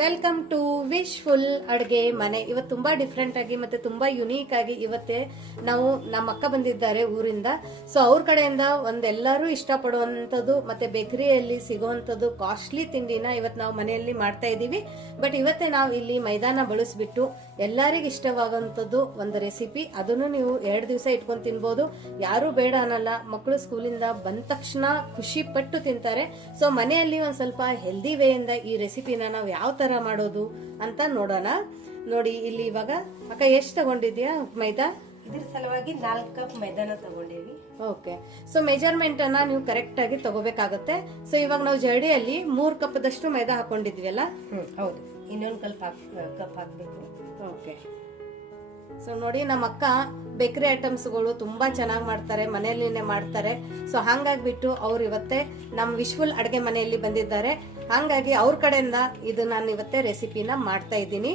Welcome to wish full ಅಡುಗೆ ಮನೆ. ಇವತ್ತು ತುಂಬಾ ಡಿಫ್ರೆಂಟ್ ಆಗಿ ಮತ್ತೆ ತುಂಬಾ ಯುನೀಕ್ ಆಗಿ ಇವತ್ತೇ ನಾವು ನಮ್ಮ ಅಕ್ಕ ಬಂದಿದ್ದಾರೆ ಊರಿಂದ. ಸೊ ಅವ್ರ ಕಡೆಯಿಂದ ಒಂದೆಲ್ಲರೂ ಇಷ್ಟಪಡುವಂಥದ್ದು ಮತ್ತೆ ಬೇಕರಿಯಲ್ಲಿ ಸಿಗುವಂಥದ್ದು ಕಾಸ್ಟ್ಲಿ ತಿಂಡಿನ ಇವತ್ತು ನಾವು ಮನೆಯಲ್ಲಿ ಮಾಡ್ತಾ ಇದ್ದೀವಿ. ಬಟ್ ಇವತ್ತೇ ನಾವು ಇಲ್ಲಿ ಮೈದಾನ ಬಳಸ್ಬಿಟ್ಟು ಎಲ್ಲರಿಗೂ ಇಷ್ಟವಾಗುವಂಥದ್ದು ಒಂದು ರೆಸಿಪಿ ಅದನ್ನು ನೀವು ಎರಡು ದಿವಸ ಇಟ್ಕೊಂಡು ತಿನ್ಬೋದು. ಯಾರು ಬೇಡ ಅನ್ನಲ್ಲ. ಮಕ್ಕಳು ಸ್ಕೂಲಿಂದ ಬಂದ ತಕ್ಷಣ ಖುಷಿ ಪಟ್ಟು ತಿಂತಾರೆ. ಸೊ ಮನೆಯಲ್ಲಿ ಒಂದು ಸ್ವಲ್ಪ ಹೆಲ್ದಿ ವೇಯಿಂದ ಈ ರೆಸಿಪಿನ ನಾವು ಯಾವ ತರ ಮಾಡೋದು ಅಂತ ನೋಡೋಣ. ನೋಡಿ ಇಲ್ಲಿ ಇವಾಗ ಅಕ್ಕ ಎಷ್ಟು ತಗೊಂಡಿದ್ಯಾ ಮೈದಾ? ಇದ್ರ ಸಲುವಾಗಿ ನಾಲ್ಕು ಕಪ್ ಮೈದಾನ ತಗೊಂಡಿವಿ ಓಕೆ. ಸೊ ಮೆಜರ್ಮೆಂಟ್ ಅನ್ನ ನೀವು ಕರೆಕ್ಟ್ ಆಗಿ ತಗೋಬೇಕಾಗತ್ತೆ. ಸೊ ಇವಾಗ ನಾವು ಜಡಿಯಲ್ಲಿ ಮೂರ್ ಕಪ್ದಷ್ಟು ಮೈದಾ ಹಾಕೊಂಡಿದ್ವಿ ಅಲ್ಲ ಹೌದು. ಇನ್ನೊಂದು ಕಪ್ ಕಪ್ ಹಾಕ್ಬೇಕು. ಓಕೆ. ಸೊ ನೋಡಿ ನಮ್ಮ ಅಕ್ಕ ಬೇಕರಿ ಐಟಮ್ಸ್ಗಳು ತುಂಬಾ ಚೆನ್ನಾಗಿ ಮಾಡ್ತಾರೆ ಮನೆಯಲ್ಲಿನೇ ಮಾಡ್ತಾರೆ. ಸೊ ಹಾಗಾಗ್ಬಿಟ್ಟು ಅವ್ರು ಇವತ್ತೇ ನಮ್ಮ ವಿಶ್ವಲ್ ಅಡುಗೆ ಮನೆಯಲ್ಲಿ ಬಂದಿದ್ದಾರೆ. ಹಾಗಾಗಿ ಅವ್ರ ಕಡೆಯಿಂದ ಇದು ನಾನು ಇವತ್ತೇ ರೆಸಿಪಿನ ಮಾಡ್ತಾ ಇದ್ದೀನಿ.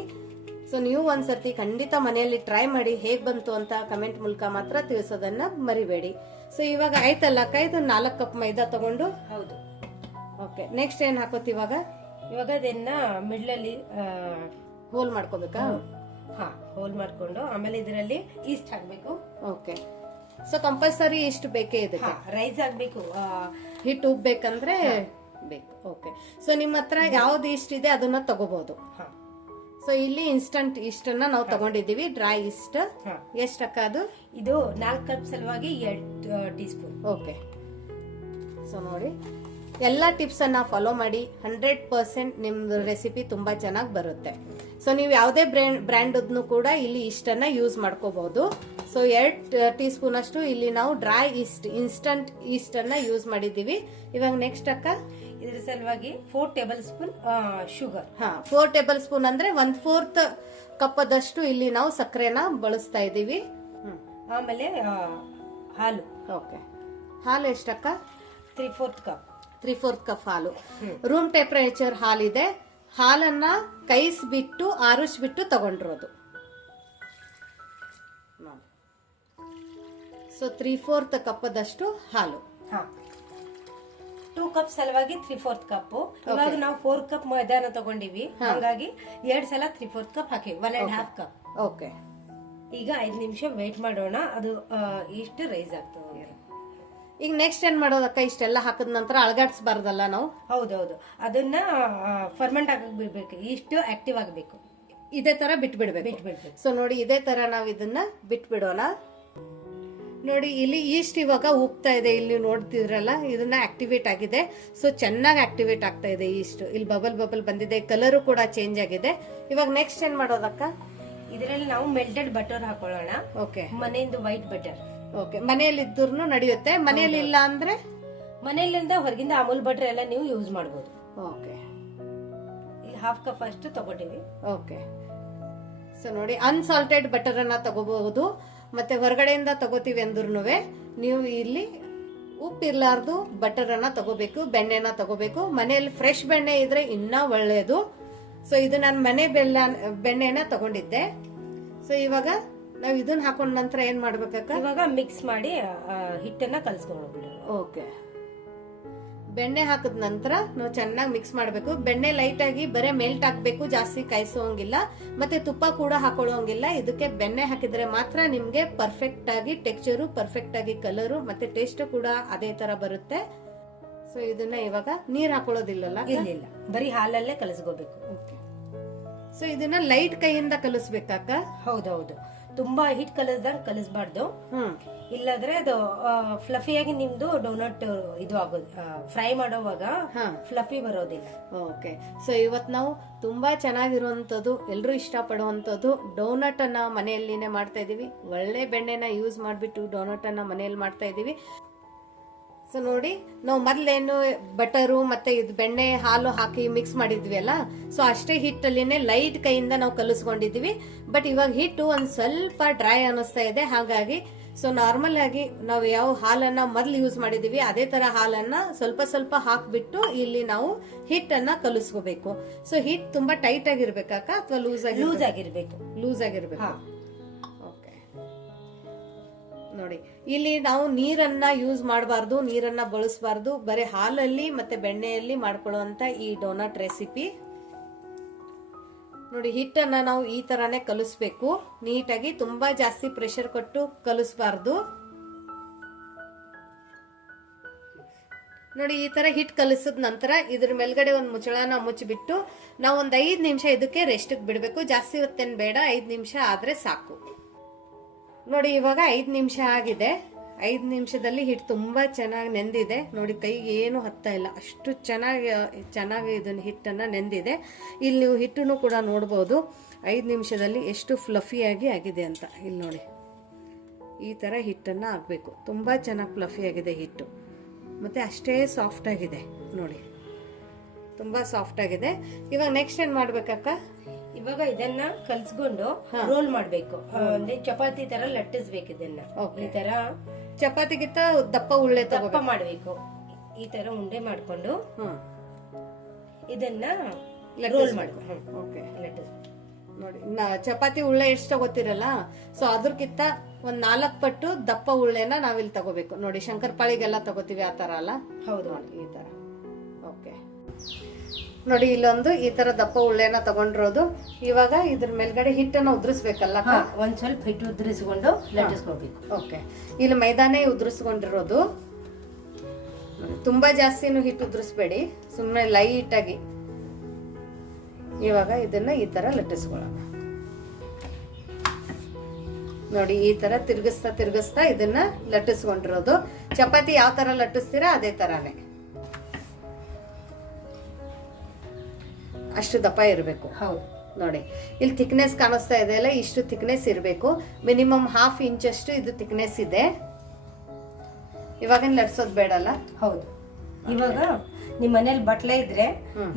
ಸೊ ನೀವು ಒಂದ್ಸರ್ತಿ ಖಂಡಿತ ಮನೆಯಲ್ಲಿ ಟ್ರೈ ಮಾಡಿ ಹೇಗೆ ಬಂತು ಅಂತ ಕಮೆಂಟ್ ಮೂಲಕ ಮಾತ್ರ ತಿಳಿಸೋದನ್ನ ಮರಿಬೇಡಿ. ಸೊ ಇವಾಗ ಆಯ್ತಲ್ಲ ಅಕ್ಕ? ಇದು ನಾಲ್ಕು ಕಪ್ ಮೈದಾ ತಗೊಂಡು? ಹೌದು. ಓಕೆ ನೆಕ್ಸ್ಟ್ ಏನ್ ಹಾಕೋತಿ ಇವಾಗ? ಇವಾಗ ಅದನ್ನ ಮಿಡ್ಲಲ್ಲಿ ಹೋಲ್ ಮಾಡ್ಕೋಬೇಕಾ? ಹಾ ಹೋಲ್ ಮಾಡ್ಕೊಂಡು. ಆಮೇಲೆ ಇದರಲ್ಲಿ ಈಸ್ಟ್ ಹಾಕ್ಬೇಕು. ಓಕೆ ಸೊ ಕಂಪಲ್ಸರಿ ಇಷ್ಟು ಬೇಕೇ ಇದಕ್ಕೆ? ರೈಸ್ ಹಾಕ್ಬೇಕು. ಆ, ಹಿಟ್ಟು ಉಬ್ಬೇಕಂದ್ರೆ ಬೇಕು. ಓಕೆ ಸೊ ನಿಮ್ಮ ಹತ್ರ ಯಾವ್ದು ಇಷ್ಟ ಇದೆ ಅದನ್ನ ತಗೋಬಹುದು ಹಾ. ಸೊ ಇಲ್ಲಿ ಇನ್ಸ್ಟಂಟ್ ಇಷ್ಟನ್ನ ನಾವು ತಗೊಂಡಿದ್ದೀವಿ. ಡ್ರೈ ಇಸ್ಟ್ ಎಷ್ಟು ಅಕ್ಕ ಅದು? ಇದು ನಾಲ್ಕು ಕಪ್ ಸಲುವಾಗಿ ಎರಡು ಟೀ ಸ್ಪೂನ್ ಓಕೆ ಸೊ ನೋಡಿ. ಎಲ್ಲ ಟಿಪ್ಸ್ ಅನ್ನ ಫಾಲೋ ಮಾಡಿ. ಹಂಡ್ರೆಡ್ ಪರ್ಸೆಂಟ್ ನಿಮ್ದು ರೆಸಿಪಿ ತುಂಬಾ ಚೆನ್ನಾಗಿ ಬರುತ್ತೆ. ಸೊ ನೀವು ಯಾವುದೇ ಬ್ರ್ಯಾಂಡ್ ಬ್ರ್ಯಾಂಡದ್ನು ಕೂಡ ಇಲ್ಲಿ ಇಷ್ಟನ್ನ ಯೂಸ್ ಮಾಡ್ಕೋಬಹುದು ಸೊ ಎರಡು ಟೀ ಸ್ಪೂನ್ ಅಷ್ಟು ಇಲ್ಲಿ ನಾವು ಡ್ರೈ ಈಸ್ಟ್ ಇನ್ಸ್ಟಂಟ್ ಈಸ್ಟ್ ಅನ್ನ ಯೂಸ್ ಮಾಡಿದೀವಿ ಇವಾಗ ನೆಕ್ಸ್ಟ್ ಅಕ್ಕ? ಇದ್ರ ಸಲುವಾಗಿ ಫೋರ್ ಟೇಬಲ್ ಸ್ಪೂನ್ ಶುಗರ್ ಹಾ ಫೋರ್ ಟೇಬಲ್ ಸ್ಪೂನ್ ಅಂದ್ರೆ ಒಂದ್ ಫೋರ್ತ್ ಕಪ್ಪದಷ್ಟು ಇಲ್ಲಿ ನಾವು ಸಕ್ಕರೆನ ಬಳಸ್ತಾ ಇದ್ದೀವಿ. ಹ್ಮ್ ಆಮೇಲೆ ಹಾಲು. ಓಕೆ ಹಾಲು ಎಷ್ಟಕ್ಕ? Three fourth cup three fourth cup ಹಾಲು. ರೂಮ್ ಟೆಂಪರೇಚರ್ ಹಾಲಿದೆ. ಹಾಲನ್ನ ಕೈಸ್ಬಿಟ್ಟು ಆರಿಸ್ಬಿಟ್ಟು ತಗೊಂಡಿರೋದು. ಸೊ ತ್ರೀ ಫೋರ್ತ್ ಕಪ್ಪದಷ್ಟು ಹಾಲು. ಟೂ ಕಪ್ ಸಲುವಾಗಿ ತ್ರೀ ಫೋರ್ತ್ ಕಪ್ ಇವಾಗ ನಾವು ಫೋರ್ ಕಪ್ ಮೈದಾನ ತಗೊಂಡಿವಿ. ಹಾಗಾಗಿ ಎರಡ್ ಸಲ three fourth cup hockey. One and half cup okay ಈಗ ಐದು ನಿಮಿಷ ವೇಟ್ ಮಾಡೋಣ. ಅದು ಇಷ್ಟು ರೈಸ್ ಆಗ್ತದೆ ಈಗ ನೆಕ್ಸ್ಟ್ ಏನ್ ಮಾಡೋದಕ್ಕ ಇಷ್ಟೆಲ್ಲ ಹಾಕಿದ ನಂತರ ಅಳಗಾಡ್ಸ್ಬಾರ್ದಲ್ಲ ನಾವು? ಹೌದೌದು. ಅದನ್ನ ಫರ್ಮೆಂಟ್ ಆಗಕ್ ಬಿಡ್ಬೇಕು. ಇಷ್ಟು ಆಕ್ಟಿವ್ ಆಗಬೇಕು. ಇದೇ ತರ ಬಿಟ್ಬಿಡ್ಬೇಕು. ಬಿಟ್ಬಿಡ್ಬೇಕು. ಸೊ ನೋಡಿ ಇದೇ ತರ ನಾವು ಇದನ್ನ ಬಿಟ್ಬಿಡೋಣ. ನೋಡಿ ಇಲ್ಲಿ ಈಸ್ಟ್ ಇವಾಗ ಹೋಗ್ತಾ ಇದೆ. ಇಲ್ಲಿ ನೋಡ್ತಿದ್ರಲ್ಲ ಇದನ್ನ ಆಕ್ಟಿವೇಟ್ ಆಗಿದೆ. ಸೊ ಚೆನ್ನಾಗಿ ಆಕ್ಟಿವೇಟ್ ಆಗ್ತಾ ಇದೆ ಈಸ್ಟ್ ಇಲ್ಲಿ ಬಬಲ್ ಬಬಲ್ ಬಂದಿದೆ. ಕಲರು ಕೂಡ ಚೇಂಜ್ ಆಗಿದೆ. ಇವಾಗ ನೆಕ್ಸ್ಟ್ ಏನ್ ಮಾಡೋದಕ್ಕ? ಇದರಲ್ಲಿ ನಾವು ಮೆಲ್ಟೆಡ್ ಬಟರ್ ಹಾಕೊಳ್ಳೋಣ. ಓಕೆ ಮನೆಯಿಂದ ವೈಟ್ ಬಟರ್ ಓಕೆ ಮನೆಯಲ್ಲಿ ಇದ್ರೂ ನಡೆಯುತ್ತೆ. ಮನೆಯಲ್ಲಿ ಇಲ್ಲ ಅಂದ್ರೆ ಮನೆಯಲ್ಲಿಂದ ಹೊರಗಿಂದ ಅಮೂಲ್ ಬಟ್ರೆ ಎಲ್ಲ ನೀವು ಯೂಸ್ ಮಾಡ್ಬೋದು. ಓಕೆ ಇಲ್ಲಿ ಹಾಫ್ ಕಪ್ ಅಷ್ಟು ತಗೊಂಡಿವಿ. ಓಕೆ ಸೊ ನೋಡಿ ಅನ್ಸಾಲ್ಟೆಡ್ ಬಟರ್ ಅನ್ನ ತಗೋಬಹುದು. ಮತ್ತೆ ಹೊರಗಡೆಯಿಂದ ತಗೋತೀವಿ ಅಂದ್ರೂ ನೀವು ಇಲ್ಲಿ ಉಪ್ಪಿರ್ಲಾರ್ದು ಬಟರ್ ಅನ್ನ ತಗೋಬೇಕು ಬೆಣ್ಣೆನ ತಗೋಬೇಕು. ಮನೆಯಲ್ಲಿ ಫ್ರೆಶ್ ಬೆಣ್ಣೆ ಇದ್ರೆ ಇನ್ನ ಒಳ್ಳೆಯದು ಸೊ ಇದು ನಾನು ಮನೆ ಬೆಲ್ಲ ಬೆಣ್ಣೆನ ತಗೊಂಡಿದ್ದೆ. ಸೊ ಇವಾಗ ನಾವು ಇದನ್ನ ಹಾಕೊಂಡ ನಂತರ ಏನ್ ಮಾಡ್ಬೇಕಕ್ಕ? ಇವಾಗ ಮಿಕ್ಸ್ ಮಾಡಿ ಹಿಟ್ಟನ್ನ ಕಲ್ಸ್ಕೊಂಡ್ಬಿಡಿ ಓಕೆ. ಬೆಣ್ಣೆ ಹಾಕಿದ ನಂತರ ನಾವು ಚೆನ್ನಾಗಿ ಮಿಕ್ಸ್ ಮಾಡಬೇಕು. ಬೆಣ್ಣೆ ಲೈಟ್ ಆಗಿ ಬರೇ ಮೆಲ್ಟ್ ಹಾಕಬೇಕು ಜಾಸ್ತಿ ಕಾಯಿಸೋಂಗಿಲ್ಲ. ಮತ್ತೆ ತುಪ್ಪ ಕೂಡ ಹಾಕೊಳ್ಳೋಂಗಿಲ್ಲ. ಇದಕ್ಕೆ ಬೆಣ್ಣೆ ಹಾಕಿದ್ರೆ ಮಾತ್ರ ನಿಮಗೆ ಪರ್ಫೆಕ್ಟ್ ಆಗಿ ಟೆಕ್ಸ್ಚರು ಪರ್ಫೆಕ್ಟ್ ಆಗಿ ಕಲರು ಮತ್ತೆ ಟೇಸ್ಟ್ ಕೂಡ ಅದೇ ತರ ಬರುತ್ತೆ. ಸೊ ಇದನ್ನ ಇವಾಗ ನೀರ್ ಹಾಕೊಳ್ಳೋದಿಲ್ಲಲ್ಲ ಇರಲಿಲ್ಲ ಬರೀ ಹಾಲಲ್ಲೇ ಕಲಸ್ಕೋಬೇಕು. ಸೊ ಇದನ್ನ ಲೈಟ್ ಕೈಯಿಂದ ಕಲಿಸ್ಬೇಕಾಕ ಹೌದೌದು. ತುಂಬಾ ಹಿಟ್ ಕಲಸ್ದಂಗ್ ಕಲಿಸ್ಬಾರ್ದು. ಇಲ್ಲಾದ್ರೆ ಅದು ಫ್ಲಫಿಯಾಗಿ ನಿಮ್ದು ಡೋನಟ್ ಇದು ಆಗೋದು ಫ್ರೈ ಮಾಡೋವಾಗ ಫ್ಲಫಿ ಬರೋದಿಲ್ಲ. ಓಕೆ ಸೊ ಇವತ್ತು ನಾವು ತುಂಬಾ ಚೆನ್ನಾಗಿರುವಂಥದ್ದು ಎಲ್ಲರೂ ಇಷ್ಟಪಡುವಂಥದ್ದು ಡೋನಟ್ ಅನ್ನ ಮನೆಯಲ್ಲಿನೇ ಮಾಡ್ತಾ ಇದೀವಿ. ಒಳ್ಳೆ ಬೆಣ್ಣೆನ ಯೂಸ್ ಮಾಡಿಬಿಟ್ಟು ಡೋನಟ್ ಅನ್ನ ಮನೆಯಲ್ಲಿ ಮಾಡ್ತಾ ಇದೀವಿ. ಸೊ ನೋಡಿ ನಾವು ಮೊದ್ಲೇನು ಬಟರು ಮತ್ತೆ ಇದು ಬೆಣ್ಣೆ ಹಾಲು ಹಾಕಿ ಮಿಕ್ಸ್ ಮಾಡಿದ್ವಿ ಅಲ್ಲ? ಸೊ ಅಷ್ಟೇ ಹಿಟ್ಟಲ್ಲಿನೇ ಲೈಟ್ ಕೈಯಿಂದ ನಾವು ಕಲಿಸ್ಕೊಂಡಿದ್ವಿ. ಬಟ್ ಇವಾಗ ಹಿಟ್ಟು ಒಂದು ಸ್ವಲ್ಪ ಡ್ರೈ ಅನಿಸ್ತಾ ಇದೆ. ಹಾಗಾಗಿ ಸೊ ನಾರ್ಮಲ್ ಆಗಿ ನಾವು ಯಾವ ಹಾಲನ್ನ ಮೊದಲು ಯೂಸ್ ಮಾಡಿದೀವಿ ಅದೇ ತರ ಹಾಲನ್ನ ಸ್ವಲ್ಪ ಸ್ವಲ್ಪ ಹಾಕ್ಬಿಟ್ಟು ಇಲ್ಲಿ ನಾವು ಹಿಟ್ಟನ್ನ ಕಲಿಸ್ಕೋಬೇಕು. ಸೊ ಹಿಟ್ ತುಂಬಾ ಟೈಟ್ ಆಗಿರ್ಬೇಕಾಕ ಅಥವಾ ಲೂಸ್ ಆಗಿ ಲೂಸ್ ಆಗಿರ್ಬೇಕು. ಲೂಸ್ ಆಗಿರ್ಬೇಕು. ನೋಡಿ, ಇಲ್ಲಿ ನಾವು ನೀರನ್ನ ಯೂಸ್ ಮಾಡಬಾರ್ದು, ನೀರನ್ನ ಬಳಸಬಾರ್ದು. ಬರೀ ಹಾಲಲ್ಲಿ ಮತ್ತೆ ಬೆಣ್ಣೆಯಲ್ಲಿ ಮಾಡ್ಕೊಳ್ಳುವಂತ ಈ ಡೋನಟ್ ರೆಸಿಪಿ ನೋಡಿ, ಹಿಟ್ಟನ್ನ ನಾವು ಈ ತರಾನೇ ಕಲಿಸ್ಬೇಕು. ನೀಟಾಗಿ ತುಂಬಾ ಜಾಸ್ತಿ ಪ್ರೆಷರ್ ಕೊಟ್ಟು ಕಲಿಸಬಾರ್ದು. ನೋಡಿ, ಈ ತರ ಹಿಟ್ ಕಲಿಸಿದ ನಂತರ ಇದ್ರ ಮೇಲ್ಗಡೆ ಒಂದು ಮುಚ್ಚಳನ ಮುಚ್ಚಿಬಿಟ್ಟು ನಾವು ಒಂದ್ ಐದ್ ನಿಮಿಷ ಇದಕ್ಕೆ ರೆಸ್ಟಿಗೆ ಬಿಡಬೇಕು. ಜಾಸ್ತಿ ಹೊತ್ತೇನ್ ಬೇಡ, ಐದ್ ನಿಮಿಷ ಆದ್ರೆ ಸಾಕು. ನೋಡಿ, ಇವಾಗ ಐದು ನಿಮಿಷ ಆಗಿದೆ. ಐದು ನಿಮಿಷದಲ್ಲಿ ಹಿಟ್ಟು ತುಂಬಾ ಚೆನ್ನಾಗಿ ನೆಂದಿದೆ. ನೋಡಿ, ಕೈಗೆ ಏನು ಹತ್ತಾ ಇಲ್ಲ. ಅಷ್ಟು ಚೆನ್ನಾಗಿ ಚೆನ್ನಾಗಿ ಇದನ್ನ ಹಿಟ್ಟನ್ನ ನೆಂದಿದೆ. ಇಲ್ಲಿ ನೀವು ಹಿಟ್ಟನ್ನು ಕೂಡ ನೋಡ್ಬೋದು. ಐದು ನಿಮಿಷದಲ್ಲಿ ಎಷ್ಟು ಫ್ಲಫಿಯಾಗಿ ಆಗಿದೆ ಅಂತ. ಇಲ್ಲಿ ನೋಡಿ. ಈ ಥರ ಹಿಟ್ಟನ್ನು ಹಾಕಬೇಕು. ತುಂಬ ಚೆನ್ನಾಗಿ ಫ್ಲಫಿ ಆಗಿದೆ ಹಿಟ್ಟು. ಮತ್ತು ಅಷ್ಟೇ ಸಾಫ್ಟ್ ಆಗಿದೆ. ನೋಡಿ. ತುಂಬ ಸಾಫ್ಟ್ ಆಗಿದೆ. ಇವಾಗ ನೆಕ್ಸ್ಟ್ ಏನು ಮಾಡ್ಬೇಕಕ್ಕ? ಇವಾಗ ಇದನ್ನ ಕಲ್ಸ್ಕೊಂಡು ರೋಲ್ ಮಾಡ್ಬೇಕು. ಅಂದ್ರೆ ಚಪಾತಿ ತರ ಲಟ್ಟಿಸ್ಬೇಕು ಇದನ್ನ. ಈ ತರ ಚಪಾತಿಗಿಂತ ದಪ್ಪ ಉಳ್ಳೆ ದಪ್ಪ ಮಾಡ್ಬೇಕು. ಈ ತರ ಉಂಡೆ ಮಾಡ್ಕೊಂಡು ಇದನ್ನ ರೋಲ್ ಮಾಡ್ಬೇಕು. ನೋಡಿ ಚಪಾತಿ ಉಳ್ಳೆ ಎಷ್ಟು ತಗೋತಿರಲ್ಲ ಸೊ ಅದ್ರಕ್ಕಿಂತ ಒಂದ್ ನಾಲ್ಕು ಪಟ್ಟು ದಪ್ಪ ಉಳ್ಳೆನ ನಾವಿಲ್ಲಿ ತಗೋಬೇಕು. ನೋಡಿ ಶಂಕರಪಾಳಿಗೆಲ್ಲ ತಗೋತೀವಿ ಆ ತರ ಅಲ್ಲ? ಹೌದು. ಈ ತರ. ಓಕೆ. ನೋಡಿ ಇಲ್ಲೊಂದು ಈ ತರ ದಪ್ಪ ಉಳ್ಳೆನ ತಗೊಂಡಿರೋದು. ಇವಾಗ ಇದ್ರ ಮೇಲ್ಗಡೆ ಹಿಟ್ಟನ್ನ ಉದ್ರಿಸ್ಬೇಕಲ್ಲ ಒಂದ್ ಸ್ವಲ್ಪ ಹಿಟ್ಟು ಉದ್ರಿಸ್ಕೊಂಡು ಲಟ್ಟಿಸ್ಕೋಬೇಕು. ಓಕೆ. ಇಲ್ಲಿ ಮೈದಾನೇ ಉದ್ರಿಸ್ಕೊಂಡಿರೋದು. ತುಂಬಾ ಜಾಸ್ತಿನೂ ಹಿಟ್ಟು ಉದ್ರಿಸ್ಬೇಡಿ. ಸುಮ್ಮನೆ ಲೈಟ್ ಆಗಿ. ಇವಾಗ ಇದನ್ನ ಈ ತರ ಲಟ್ಟಿಸ್ಕೊಳ್ಳೋಣ. ನೋಡಿ ಈ ತರ ತಿರ್ಗಿಸ್ತಾ ತಿರ್ಗಿಸ್ತಾ ಇದನ್ನ ಲಟ್ಟಿಸ್ಕೊಂಡಿರೋದು. ಚಪಾತಿ ಯಾವ ತರ ಲಟ್ಟಿಸ್ತೀರಾ ಅದೇ ತರಾನೇ. ಅಷ್ಟು ದಪ್ಪ ಇರಬೇಕು. ಹೌದು. ನೋಡಿ ಇಲ್ಲಿ ಥಿಕ್ನೆಸ್ ಕಾಣಿಸ್ತಾ ಇದೆ ಅಲ್ಲ ಇಷ್ಟು ಥಿಕ್ನೆಸ್ ಇರಬೇಕು. ಮಿನಿಮಮ್ ಹಾಫ್ ಇಂಚಷ್ಟು ಇದು ಥಿಕ್ನೆಸ್ ಇದೆ. ಇವಾಗ ಲಟ್ಸೋದು ಬೇಡಲ್ಲ ಹೌದು. ಇವಾಗ ನಿಮ್ಮ ಮನೇಲಿ ಬಟ್ಲೆ ಇದ್ರೆ.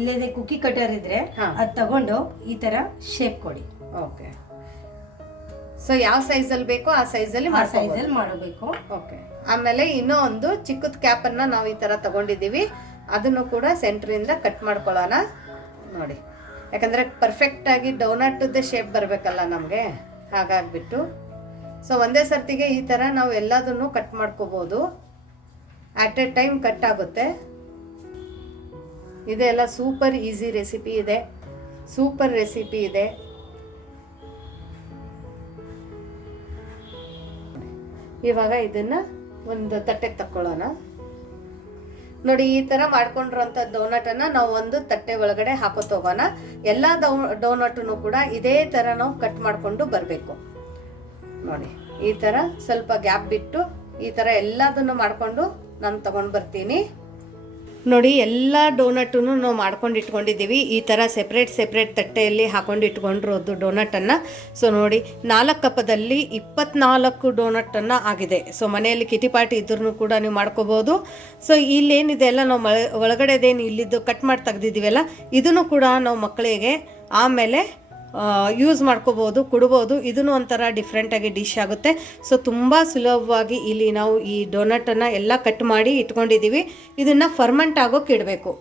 ಇಲ್ಲದೆ ಕುಕ್ಕಿ ಕಟರ್ ಇದ್ರೆ ಅದು ತಗೊಂಡು ಈ ತರ ಶೇಪ್ ಕೊಡಿ. ಓಕೆ. ಸೊ ಯಾವ ಸೈಜಲ್ಲಿ ಬೇಕೋ ಆ ಸೈಜಲ್ಲಿ ಆ ಸೈಜ್ ಅಲ್ಲಿ ಮಾಡಬೇಕು. ಓಕೆ. ಆಮೇಲೆ ಇನ್ನೂ ಒಂದು ಚಿಕ್ಕದ ಕ್ಯಾಪನ್ನು ನಾವು ಈ ಥರ ತಗೊಂಡಿದ್ದೀವಿ. ಅದನ್ನು ಕೂಡ ಸೆಂಟ್ರಿಂದ ಕಟ್ ಮಾಡ್ಕೊಳ್ಳೋಣ. ನೋಡಿ. ಯಾಕಂದರೆ ಪರ್ಫೆಕ್ಟಾಗಿ ಡೌನಟ್ಟದ್ದೇ ಶೇಪ್ ಬರಬೇಕಲ್ಲ ನಮಗೆ. ಹಾಗಾಗ್ಬಿಟ್ಟು. ಸೊ ಒಂದೇ ಸರ್ತಿಗೆ ಈ ಥರ ನಾವು ಎಲ್ಲದನ್ನು ಕಟ್ ಮಾಡ್ಕೋಬೋದು. ಆಟ್ ಎ ಟೈಮ್ ಕಟ್ ಆಗುತ್ತೆ. ಇದೆಲ್ಲ ಸೂಪರ್ ಈಸಿ ರೆಸಿಪಿ ಇದೆ. ಸೂಪರ್ ರೆಸಿಪಿ ಇದೆ. ಇವಾಗ ಇದನ್ನ ಒಂದು ತಟ್ಟೆಗೆ ತಕ್ಕೊಳ್ಳೋಣ. ನೋಡಿ, ಈ ತರ ಮಾಡ್ಕೊಂಡಿರೋಂಥ ಡೋನಟನ್ನು ನಾವು ಒಂದು ತಟ್ಟೆ ಒಳಗಡೆ ಹಾಕೋತ ಹೋಗೋಣ. ಎಲ್ಲ ಡೌ ಡೋನಟನ್ನು ಕೂಡ ಇದೇ ಥರ ನಾವು ಕಟ್ ಮಾಡ್ಕೊಂಡು ಬರಬೇಕು. ನೋಡಿ, ಈ ತರ ಸ್ವಲ್ಪ ಗ್ಯಾಪ್ ಬಿಟ್ಟು ಈ ತರ ಎಲ್ಲದನ್ನು ಮಾಡ್ಕೊಂಡು ನಾನು ತಗೊಂಡು ಬರ್ತೀನಿ. ನೋಡಿ, ಎಲ್ಲ ಡೋನಟನ್ನು ನಾವು ಮಾಡ್ಕೊಂಡು ಇಟ್ಕೊಂಡಿದ್ದೀವಿ. ಈ ಥರ ಸೆಪ್ರೇಟ್ ಸೆಪ್ರೇಟ್ ತಟ್ಟೆಯಲ್ಲಿ ಹಾಕೊಂಡು ಇಟ್ಕೊಂಡಿರೋದು ಡೋನಟನ್ನು ಸೊ ನೋಡಿ, ನಾಲ್ಕು ಕಪ್ಪದಲ್ಲಿ ಇಪ್ಪತ್ನಾಲ್ಕು ಡೋನಟನ್ನು ಆಗಿದೆ. ಸೊ ಮನೆಯಲ್ಲಿ ಕಿಟಿಪಾಟಿ ಇದ್ರೂ ಕೂಡ ನೀವು ಮಾಡ್ಕೋಬೋದು. ಸೊ ಇಲ್ಲೇನಿದೆ ಎಲ್ಲ ನಾವು ಮಳೆ, ಒಳಗಡೆದೇನು ಇಲ್ಲಿದ್ದು ಕಟ್ ಮಾಡಿ ತೆಗ್ದಿದ್ದೀವಲ್ಲ, ಇದನ್ನು ಕೂಡ ನಾವು ಮಕ್ಕಳಿಗೆ ಆಮೇಲೆ ಯೂಸ್ ಮಾಡ್ಕೋಬೋದು, ಕುಡ್ಬೋದು. ಇದನ್ನು ಒಂಥರ ಡಿಫ್ರೆಂಟಾಗಿ ಡಿಶ್ ಆಗುತ್ತೆ. ಸೊ ತುಂಬ ಸುಲಭವಾಗಿ ಇಲ್ಲಿ ನಾವು ಈ ಡೋನಟನ್ನು ಎಲ್ಲ ಕಟ್ ಮಾಡಿ ಇಟ್ಕೊಂಡಿದ್ದೀವಿ ಇದನ್ನು ಫರ್ಮೆಂಟ್ ಆಗೋಕೆ ಇಡಬೇಕು.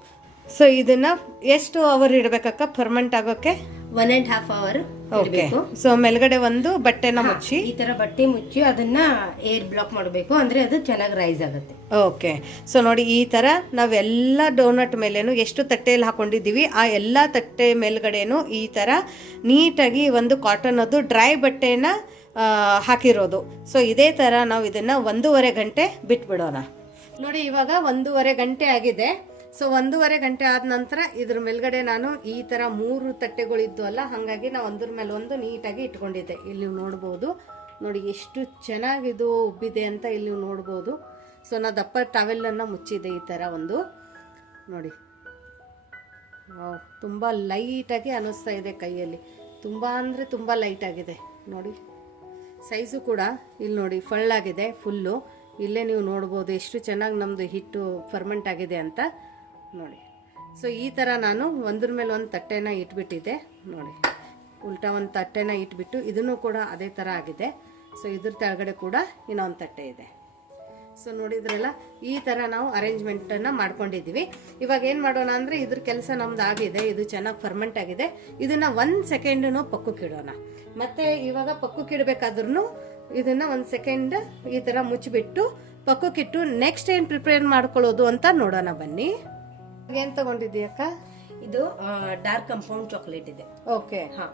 ಸೊ ಇದನ್ನು ಎಷ್ಟು ಅವರ್ ಇಡಬೇಕಕ್ಕ? ಫರ್ಮೆಂಟ್ ಆಗೋಕ್ಕೆ? One and half hour okay so ಮೇಲ್ಗಡೆ ಒಂದು ಬಟ್ಟೆನ ಮುಚ್ಚಿ. ಈ ತರ ಬಟ್ಟೆ ಮುಚ್ಚಿ ಅದನ್ನ ಏರ್ ಬ್ಲಾಕ್ ಮಾಡಬೇಕು. ಅಂದ್ರೆ ಅದು ಚೆನ್ನಾಗಿ ರೈಸ್ ಆಗುತ್ತೆ. ಓಕೆ ಸೊ ನೋಡಿ ಈ ತರ ನಾವೆಲ್ಲ ಡೋನಟ್ ಮೇಲೇನು ಎಷ್ಟು ತಟ್ಟೆಯಲ್ಲಿ ಹಾಕೊಂಡಿದ್ದೀವಿ ಆ ಎಲ್ಲ ತಟ್ಟೆ ಮೇಲ್ಗಡೆನು ಈ ತರ ನೀಟಾಗಿ ಒಂದು ಕಾಟನ್ ಅದು ಡ್ರೈ ಬಟ್ಟೆನ ಹಾಕಿರೋದು. ಸೊ ಇದೇ ತರ ನಾವು ಇದನ್ನ ಒಂದೂವರೆ ಗಂಟೆ ಬಿಟ್ಬಿಡೋಣ. ನೋಡಿ ಇವಾಗ ಒಂದೂವರೆ ಗಂಟೆ ಆಗಿದೆ. ಸೊ ಒಂದೂವರೆ ಗಂಟೆ ಆದ ನಂತರ ಇದ್ರ ಮೇಲ್ಗಡೆ ನಾನು ಈ ಥರ ಮೂರು ತಟ್ಟೆಗಳಿದ್ದು ಅಲ್ಲ, ಹಾಗಾಗಿ ನಾ ಒಂದ್ರ ಮೇಲೆ ಒಂದು ನೀಟಾಗಿ ಇಟ್ಕೊಂಡಿದ್ದೆ. ಇಲ್ಲಿ ನೋಡ್ಬೋದು. ನೋಡಿ, ಎಷ್ಟು ಚೆನ್ನಾಗಿದು ಉಬ್ಬಿದೆ ಅಂತ ಇಲ್ಲಿ ನೋಡ್ಬೋದು. ಸೊ ನಾ ದಪ್ಪ ಟವೆಲನ್ನು ಮುಚ್ಚಿದೆ ಈ ಥರ ಒಂದು. ನೋಡಿ. ತುಂಬ ಲೈಟಾಗಿ ಅನ್ನಿಸ್ತಾ ಇದೆ ಕೈಯಲ್ಲಿ. ತುಂಬ ಅಂದರೆ ತುಂಬ ಲೈಟಾಗಿದೆ ನೋಡಿ. ಸೈಜು ಕೂಡ ಇಲ್ಲಿ ನೋಡಿ ಫಳ್ಳಾಗಿದೆ ಫುಲ್ಲು ಇಲ್ಲೇ ನೀವು ನೋಡ್ಬೋದು ಎಷ್ಟು ಚೆನ್ನಾಗಿ ನಮ್ಮದು ಹಿಟ್ಟು ಫರ್ಮೆಂಟ್ ಆಗಿದೆ ಅಂತ. ನೋಡಿ. ಸೊ ಈ ಥರ ನಾನು ಒಂದ್ರ ಮೇಲೆ ಒಂದು ತಟ್ಟೆನ ಇಟ್ಬಿಟ್ಟಿದ್ದೆ. ನೋಡಿ. ಉಲ್ಟಾ ಒಂದು ತಟ್ಟೆನ ಇಟ್ಬಿಟ್ಟು ಇದನ್ನು ಕೂಡ ಅದೇ ಥರ ಆಗಿದೆ. ಸೊ ಇದ್ರ ತೆಳಗಡೆ ಕೂಡ ಇನ್ನೊಂದು ತಟ್ಟೆ ಇದೆ. ಸೊ ನೋಡಿದ್ರಲ್ಲ ಈ ಥರ ನಾವು ಅರೇಂಜ್ಮೆಂಟನ್ನು ಮಾಡ್ಕೊಂಡಿದ್ದೀವಿ. ಇವಾಗ ಏನು ಮಾಡೋಣ ಅಂದರೆ ಇದ್ರ ಕೆಲಸ ನಮ್ದು ಆಗಿದೆ. ಇದು ಚೆನ್ನಾಗಿ ಫರ್ಮೆಂಟ್ ಆಗಿದೆ. ಇದನ್ನು ಒಂದು ಸೆಕೆಂಡನ್ನು ಪಕ್ಕಕ್ಕೆ ಇಡೋಣ. ಮತ್ತು ಇವಾಗ ಪಕ್ಕಕ್ಕೆ ಇಡಬೇಕಾದ್ರೂ ಇದನ್ನು ಒಂದು ಸೆಕೆಂಡ್ ಈ ಥರ ಮುಚ್ಚಿಬಿಟ್ಟು ಪಕ್ಕಕ್ಕಿಟ್ಟು ನೆಕ್ಸ್ಟ್ ಏನು ಪ್ರಿಪೇರ್ ಮಾಡ್ಕೊಳ್ಳೋದು ಅಂತ ನೋಡೋಣ ಬನ್ನಿ. ಏನು ತಗೊಂಡಿದ್ದೀಯಕ್ಕ ಇದು ಡಾರ್ಕ್ ಕಂಪೌಂಡ್ ಚಾಕ್ಲೇಟ್ ಇದೆ. ಓಕೆ ಹಾ.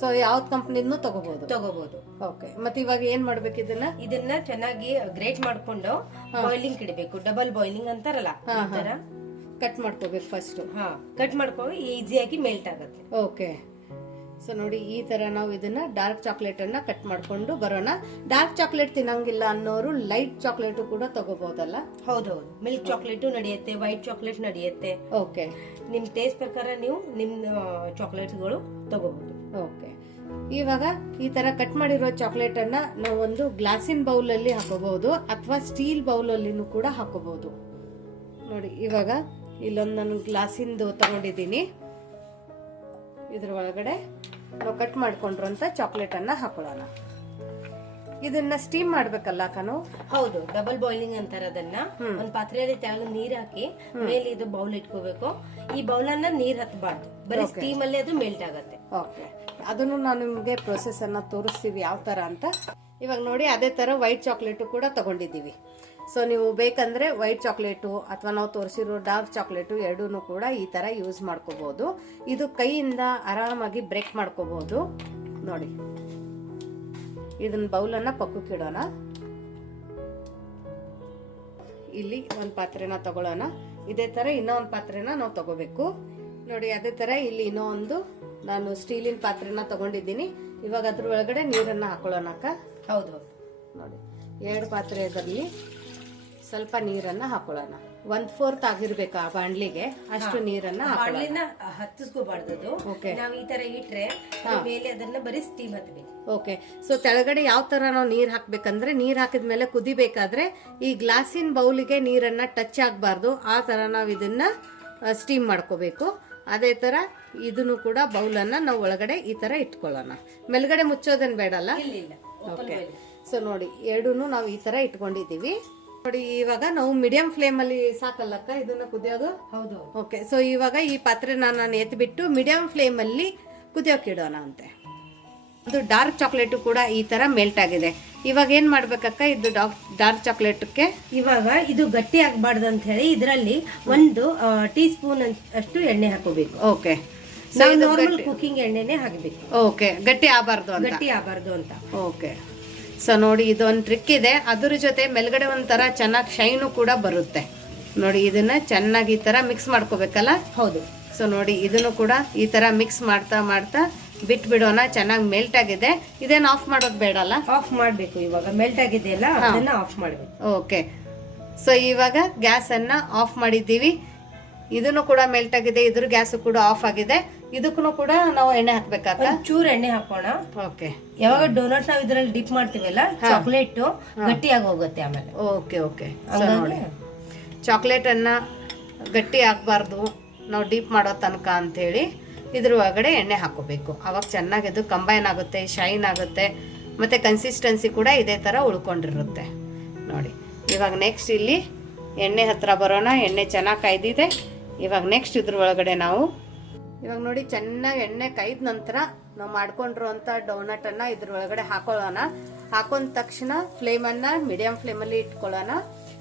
ಸೊ ಯಾವ್ದು ಕಂಪ್ನಿದ್ನು ತಗೋಬಹುದು ತಗೋಬಹುದು ಓಕೆ ಮತ್ತೆ ಇವಾಗ ಏನ್ ಮಾಡ್ಬೇಕು ಇದನ್ನ? ಇದನ್ನ ಚೆನ್ನಾಗಿ ಗ್ರೇಟ್ ಮಾಡ್ಕೊಂಡು ಬಾಯ್ಲಿಂಗ್ ಇಡಬೇಕು. ಡಬಲ್ ಬಾಯ್ಲಿಂಗ್ ಅಂತಾರಲ್ಲ ಆ ತರ. ಕಟ್ ಮಾಡ್ಕೋಬೇಕು ಫಸ್ಟ್ ಹಾ ಕಟ್ ಮಾಡ್ಕೊಂಡು ಈಸಿಯಾಗಿ ಮೆಲ್ಟ್ ಆಗುತ್ತೆ. ಓಕೆ ಸೊ ನೋಡಿ ಈ ತರ ನಾವು ಇದನ್ನ ಡಾರ್ಕ್ ಚಾಕ್ಲೇಟ್ ಅನ್ನ ಕಟ್ ಮಾಡ್ಕೊಂಡು ಬರೋಣ. ಡಾರ್ಕ್ ಚಾಕ್ಲೇಟ್ ತಿನ್ನಂಗಿಲ್ಲ ಅನ್ನೋರು ಲೈಟ್ ಚಾಕ್ಲೇಟ್ ಕೂಡ ತಗೋಬಹುದಲ್ಲ ಹೌದೌದು. ಮಿಲ್ಕ್ ಚಾಕ್ಲೇಟ್ ನಡೆಯುತ್ತೆ ವೈಟ್ ಚಾಕ್ಲೇಟ್ ನಡೆಯುತ್ತೆ. ಓಕೆ ನಿಮ್ ಟೇಸ್ಟ್ ಪ್ರಕಾರ ನೀವು ನಿಮ್ ಚಾಕ್ಲೇಟ್ಸ್ಗಳು ತಗೋಬಹುದು ಓಕೆ ಇವಾಗ ಈ ತರ ಕಟ್ ಮಾಡಿರೋ ಚಾಕ್ಲೇಟ್ ಅನ್ನ ನಾವು ಒಂದು ಗ್ಲಾಸಿನ ಬೌಲ್ ಅಲ್ಲಿ ಹಾಕೋಬಹುದು ಅಥವಾ ಸ್ಟೀಲ್ ಬೌಲ್ ಅಲ್ಲಿನೂ ಕೂಡ ಹಾಕೋಬಹುದು ನೋಡಿ ಇವಾಗ ಇಲ್ಲೊಂದು ನಾನು ಗ್ಲಾಸಿಂದು ತಗೊಂಡಿದ್ದೀನಿ. ಇದ್ರ ಒಳಗಡೆ ನಾವು ಕಟ್ ಮಾಡ್ಕೊಂಡ್ರಂತ ಚಾಕ್ಲೇಟ್ ಅನ್ನ ಹಾಕೊಳ್ಳೋಣ. ಇದನ್ನ ಸ್ಟೀಮ್ ಮಾಡ್ಬೇಕಲ್ಲ ಕನು ಹೌದು ಡಬಲ್ ಬಾಯ್ಲಿಂಗ್ ಅಂತಾರ ಅದನ್ನ ಒಂದ್ ಪಾತ್ರೆಯಲ್ಲಿ ತೆಳಗ ನೀರ್ ಹಾಕಿ ಮೇಲೆ ಇದು ಬೌಲ್ ಇಟ್ಕೋಬೇಕು. ಈ ಬೌಲ್ ಅನ್ನ ನೀರ್ ಹತ್ಬಾರ್ದು. ಬರೀ ಸ್ಟೀಮ್ ಅಲ್ಲಿ ಅದು ಮೆಲ್ಟ್ ಆಗತ್ತೆ. ಓಕೆ ಅದನ್ನು ನಾನು ನಿಮ್ಗೆ ಪ್ರೊಸೆಸ್ ಅನ್ನ ತೋರಿಸ್ತೀವಿ ಯಾವ ತರ ಅಂತ. ಇವಾಗ ನೋಡಿ ಅದೇ ತರ ವೈಟ್ ಚಾಕ್ಲೇಟ್ ಕೂಡ ತಗೊಂಡಿದ್ದೀವಿ. ಸೊ ನೀವು ಬೇಕಂದ್ರೆ ವೈಟ್ ಚಾಕ್ಲೇಟು ಅಥವಾ ನಾವು ತೋರಿಸಿರೋ ಡಾರ್ಕ್ ಚಾಕ್ಲೇಟು ಎರಡೂ ಕೂಡ ಈ ತರ ಯೂಸ್ ಮಾಡ್ಕೋಬಹುದು ಇದು ಕೈಯಿಂದ ಆರಾಮಾಗಿ ಬ್ರೇಕ್ ಮಾಡ್ಕೋಬಹುದು ನೋಡಿ. ಇದನ್ನ ಬೌಲನ್ನ ಪಕ್ಕಕ್ಕೆ ಇಡೋಣ. ಇಲ್ಲಿ ಒಂದು ಪಾತ್ರೆನ ತಗೊಳ್ಳೋಣ. ಇದೇ ತರ ಇನ್ನೊಂದು ಪಾತ್ರೆನ ನಾವು ತಗೋಬೇಕು. ನೋಡಿ, ಅದೇ ತರ ಇಲ್ಲಿ ಇನ್ನೂ ಒಂದು ನಾನು ಸ್ಟೀಲಿನ ಪಾತ್ರೆನ ತಗೊಂಡಿದ್ದೀನಿ. ಇವಾಗ ಅದ್ರ ಒಳಗಡೆ ನೀರನ್ನ ಹಾಕೊಳ್ಳೋಣಕ್ಕ. ಹೌದು. ನೋಡಿ, ಎರಡು ಪಾತ್ರೆ ಅದರಲ್ಲಿ ಸ್ವಲ್ಪ ನೀರನ್ನ ಹಾಕೊಳ್ಳೋಣ. ಒಂದ್ ಫೋರ್ತ್ ಆಗಿರ್ಬೇಕು ಆ ಬಾಣ್ಲಿಗೆ ಅಷ್ಟು ನೀರನ್ನ ಬಾಡ್ಲಿನ ಹತ್ತಿಸ್ಕೋಬಾರ್ದು ಅದು Okay. ನಾವ್ ಈ ತರ ಇಟ್ರೆ ಅದ್ರ ಮೇಲೆ ಅದನ್ನ ಬರೀ ಸ್ಟೀಮ್ ಹತ್ಬೇಕು. ಓಕೆ ಸೊ ತೆಳಗಡೆ ಯಾವ ತರ ನಾವು ನೀರ್ ಹಾಕ್ಬೇಕಂದ್ರೆ ನೀರ್ ಹಾಕಿದ್ಮೇಲೆ ಕುದಿಬೇಕಾದ್ರೆ ಈ ಗ್ಲಾಸಿನ ಬೌಲಿಗೆ ನೀರನ್ನ ಟಚ್ ಆಗಬಾರ್ದು. ಆ ತರ ನಾವು ಇದನ್ನ ಸ್ಟೀಮ್ ಮಾಡ್ಕೋಬೇಕು. ಅದೇ ತರ ಇದನ್ನು ಕೂಡ ಬೌಲನ್ನ ನಾವು ಒಳಗಡೆ ಈ ತರ ಇಟ್ಕೊಳ್ಳೋಣ. ಮೇಲ್ಗಡೆ ಮುಚ್ಚೋದನ್ ಬೇಡಲ್ಲ? ಇಲ್ಲ ಇಲ್ಲ. ಓಕೆ ಸೊ ನೋಡಿ ಎರಡೂ ನಾವು ಈ ತರ ಇಟ್ಕೊಂಡಿದೀವಿ. ನೋಡಿ ಇವಾಗ ನಾವು ಮೀಡಿಯಂ ಫ್ಲೇಮ್ ಅಲ್ಲಿ ಸಾಕಲ್ಲಕ್ಕ? ಇದನ್ನ ಕುದಿಯೋದು? ಹೌದು ಓಕೆ ಸೊ ಇವಾಗ ಈ ಪಾತ್ರೆನ ನಾನು ಎತ್ಬಿಟ್ಟು ಮೀಡಿಯಂ ಫ್ಲೇಮ್ ಅಲ್ಲಿ ಕುದಿಯೋಕೆ ಇಡೋಣ ಅಂತೆ. ಅದು ಡಾರ್ಕ್ ಚಾಕ್ಲೇಟು ಕೂಡ ಈ ತರ ಮೆಲ್ಟ್ ಆಗಿದೆ. ಇವಾಗ ಏನ್ ಮಾಡ್ಬೇಕಕ್ಕ ಇದು ಡಾರ್ಕ್ ಚಾಕ್ಲೇಟ್ಗೆ ಇವಾಗ ಇದು ಗಟ್ಟಿ ಆಗ್ಬಾರ್ದು ಅಂತ ಹೇಳಿ ಇದರಲ್ಲಿ ಒಂದು ಟೀ ಸ್ಪೂನ್ ಅಷ್ಟು ಎಣ್ಣೆ ಹಾಕೋಬೇಕು ಓಕೆ ನಾರ್ಮಲ್ ಕುಕಿಂಗ್ ಎಣ್ಣೆನೇ ಹಾಕಬೇಕು. ಓಕೆ ಗಟ್ಟಿ ಆಗಬಾರ್ದು ಗಟ್ಟಿ ಆಗಬಾರ್ದು ಅಂತ. ಓಕೆ ಸೊ ನೋಡಿ ಇದೊಂದು ಟ್ರಿಕ್ ಇದೆ. ಅದ್ರ ಜೊತೆ ಮೇಲ್ಗಡೆ ಒಂಥರ ಚೆನ್ನಾಗಿ ಶೈನು ಕೂಡ ಬರುತ್ತೆ. ನೋಡಿ ಇದನ್ನ ಚೆನ್ನಾಗಿ ಈ ತರ ಮಿಕ್ಸ್ ಮಾಡ್ಕೋಬೇಕಲ್ಲ? ಹೌದು. ಸೊ ನೋಡಿ ಇದನ್ನು ಕೂಡ ಈ ತರ ಮಿಕ್ಸ್ ಮಾಡ್ತಾ ಮಾಡ್ತಾ ಬಿಟ್ಬಿಡೋಣ. ಚೆನ್ನಾಗಿ ಮೆಲ್ಟ್ ಆಗಿದೆ. ಇದೇನು ಆಫ್ ಮಾಡೋದು ಬೇಡಲ್ಲ? ಆಫ್ ಮಾಡಬೇಕು ಇವಾಗ. ಮೆಲ್ಟ್ ಆಗಿದೆಯಲ್ಲ ಅದನ್ನ ಆಫ್ ಮಾಡಬೇಕು. ಓಕೆ ಸೊ ಇವಾಗ ಗ್ಯಾಸನ್ನು ಅನ್ನ ಆಫ್ ಮಾಡಿದ್ದೀವಿ. ಇದನ್ನು ಕೂಡ ಮೆಲ್ಟ್ ಆಗಿದೆ. ಇದ್ರ ಗ್ಯಾಸ್ ಕೂಡ ಆಫ್ ಆಗಿದೆ. ಇದಕ್ಕೂ ಕೂಡ ನಾವು ಎಣ್ಣೆ ಹಾಕ್ಬೇಕಾಗ ಚೂರ್ ಎಣ್ಣೆ ಹಾಕೋಣ. ಓಕೆ. ಯಾವಾಗ ಡೋನಟ್ ನಾವು ಇದ್ರಲ್ಲಿ ಡಿಪ್ ಮಾಡ್ತೀವಲ್ಲ ಚಾಕ್ಲೇಟ್ ಗಟ್ಟಿಯಾಗಿ ಹೋಗುತ್ತೆ ಆಮೇಲೆ. Okay okay. ನೋಡಿ. ಚಾಕ್ಲೇಟ್ ಅನ್ನ ಗಟ್ಟಿ ಆಗಬಾರ್ದು. ನಾವು ಡೀಪ್ ಮಾಡೋ ತನಕ ಅಂಥೇಳಿ ಇದ್ರ ಒಳಗಡೆ ಎಣ್ಣೆ ಹಾಕೋಬೇಕು. ಅವಾಗ ಚೆನ್ನಾಗಿ ಅದು ಕಂಬೈನ್ ಆಗುತ್ತೆ ಶೈನ್ ಆಗುತ್ತೆ. ಮತ್ತು ಕನ್ಸಿಸ್ಟೆನ್ಸಿ ಕೂಡ ಇದೇ ಥರ ಉಳ್ಕೊಂಡಿರುತ್ತೆ. ನೋಡಿ. ಇವಾಗ ನೆಕ್ಸ್ಟ್ ಇಲ್ಲಿ ಎಣ್ಣೆ ಹತ್ರ ಬರೋಣ. ಎಣ್ಣೆ ಚೆನ್ನಾಗಿ ಕಾಯ್ದಿದೆ. ಇವಾಗ ನೆಕ್ಸ್ಟ್ ಇದ್ರ ಒಳಗಡೆ ನಾವು ಇವಾಗ ನೋಡಿ ಚೆನ್ನಾಗಿ ಎಣ್ಣೆ ಕೈದ ನಂತರ ನಾವು ಮಾಡ್ಕೊಂಡಿರುವಂತ ಡೋನಟನ್ನು ಇದ್ರ ಒಳಗಡೆ ಹಾಕೊಳ್ಳೋಣ. ಹಾಕೊಂಡ ತಕ್ಷಣ ಫ್ಲೇಮ್ ಅನ್ನ ಮೀಡಿಯಂ ಫ್ಲೇಮಲ್ಲಿ ಇಟ್ಕೊಳ್ಳೋಣ.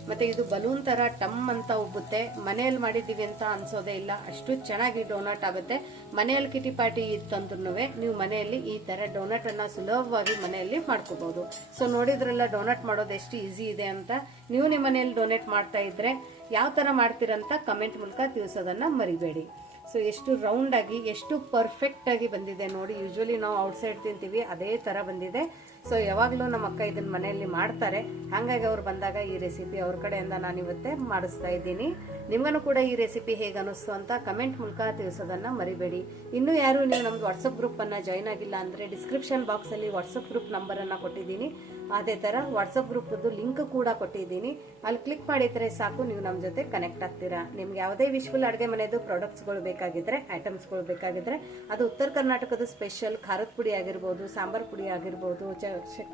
ಮತ್ತೆ ಇದು ಬಲೂನ್ ತರ ಟಮ್ ಅಂತ ಉಬ್ಬುತ್ತೆ. ಮನೆಯಲ್ಲಿ ಮಾಡಿದ್ದೀವಿ ಅಂತ ಅನ್ಸೋದೇ ಇಲ್ಲ. ಅಷ್ಟು ಚೆನ್ನಾಗಿ ಡೋನಟ್ ಆಗುತ್ತೆ. ಮನೆಯಲ್ಲಿ ಕಿಟಿ ಪಾರ್ಟಿ ಇತ್ತಂದ್ರೂ ನೀವು ಮನೆಯಲ್ಲಿ ಈ ತರ ಡೋನಟ್ ಅನ್ನ ಸುಲಭವಾಗಿ ಮನೆಯಲ್ಲಿ ಮಾಡ್ಕೋಬಹುದು ಸೊ ನೋಡಿದ್ರಲ್ಲ ಡೋನಟ್ ಮಾಡೋದು ಎಷ್ಟು ಈಸಿ ಇದೆ ಅಂತ. ನೀವು ನಿಮ್ಮ ಮನೆಯಲ್ಲಿ ಡೊನೇಟ್ ಮಾಡ್ತಾ ಇದ್ರೆ ಯಾವ ತರ ಮಾಡ್ತೀರಂತ ಕಮೆಂಟ್ ಮೂಲಕ ತಿಳಿಸೋದನ್ನ ಮರಿಬೇಡಿ. ಸೊ ಎಷ್ಟು ರೌಂಡಾಗಿ ಎಷ್ಟು ಪರ್ಫೆಕ್ಟ್ ಆಗಿ ಬಂದಿದೆ ನೋಡಿ. ಯೂಶ್ವಲಿ ನಾವು ಔಟ್ಸೈಡ್ ತಿಂತೀವಿ, ಅದೇ ತರ ಬಂದಿದೆ. ಸೊ ಯಾವಾಗಲೂ ನಮ್ಮ ಅಕ್ಕ ಇದನ್ನ ಮನೆಯಲ್ಲಿ ಮಾಡ್ತಾರೆ. ಹಾಗಾಗಿ ಅವ್ರು ಬಂದಾಗ ಈ ರೆಸಿಪಿ ಅವ್ರ ಕಡೆಯಿಂದ ನಾನು ಇವತ್ತೇ ಮಾಡಿಸ್ತಾ ಇದ್ದೀನಿ. ನಿಮಗೂ ಕೂಡ ಈ ರೆಸಿಪಿ ಹೇಗೆ ಅನ್ನಿಸ್ತು ಅಂತ ಕಮೆಂಟ್ ಮೂಲಕ ತಿಳಿಸೋದನ್ನ ಮರಿಬೇಡಿ. ಇನ್ನೂ ಯಾರು ನೀವು ನಮ್ದು ವಾಟ್ಸಪ್ ಗ್ರೂಪ್ ಅನ್ನ ಜಾಯ್ನ್ ಆಗಿಲ್ಲ ಅಂದ್ರೆ ಡಿಸ್ಕ್ರಿಪ್ಷನ್ ಬಾಕ್ಸ್ ಅಲ್ಲಿ ವಾಟ್ಸಪ್ ಗ್ರೂಪ್ ನಂಬರ್ ಅನ್ನ ಕೊಟ್ಟಿದ್ದೀನಿ. ಅದೇ ತರ ವಾಟ್ಸಪ್ ಗ್ರೂಪ್ ಲಿಂಕ್ ಕೂಡ ಕೊಟ್ಟಿದ್ದೀನಿ. ಅಲ್ಲಿ ಕ್ಲಿಕ್ ಮಾಡಿದ್ರೆ ಸಾಕು, ನೀವು ನಮ್ಮ ಜೊತೆ ಕನೆಕ್ಟ್ ಆಗ್ತೀರಾ. ನಿಮ್ಗೆ ಯಾವುದೇ ವಿಶ್ವಲ್ ಅಡುಗೆ ಮನೆಯದು ಪ್ರಾಡಕ್ಟ್ಸ್ಗಳು ಬೇಕಾಗಿದ್ರೆ ಐಟಮ್ಸ್ಗಳು ಬೇಕಾಗಿದ್ರೆ, ಅದು ಉತ್ತರ ಕರ್ನಾಟಕದ ಸ್ಪೆಷಲ್ ಖಾರದ ಪುಡಿ ಆಗಿರ್ಬೋದು, ಸಾಂಬಾರ್ ಪುಡಿ ಆಗಿರ್ಬೋದು, ಚ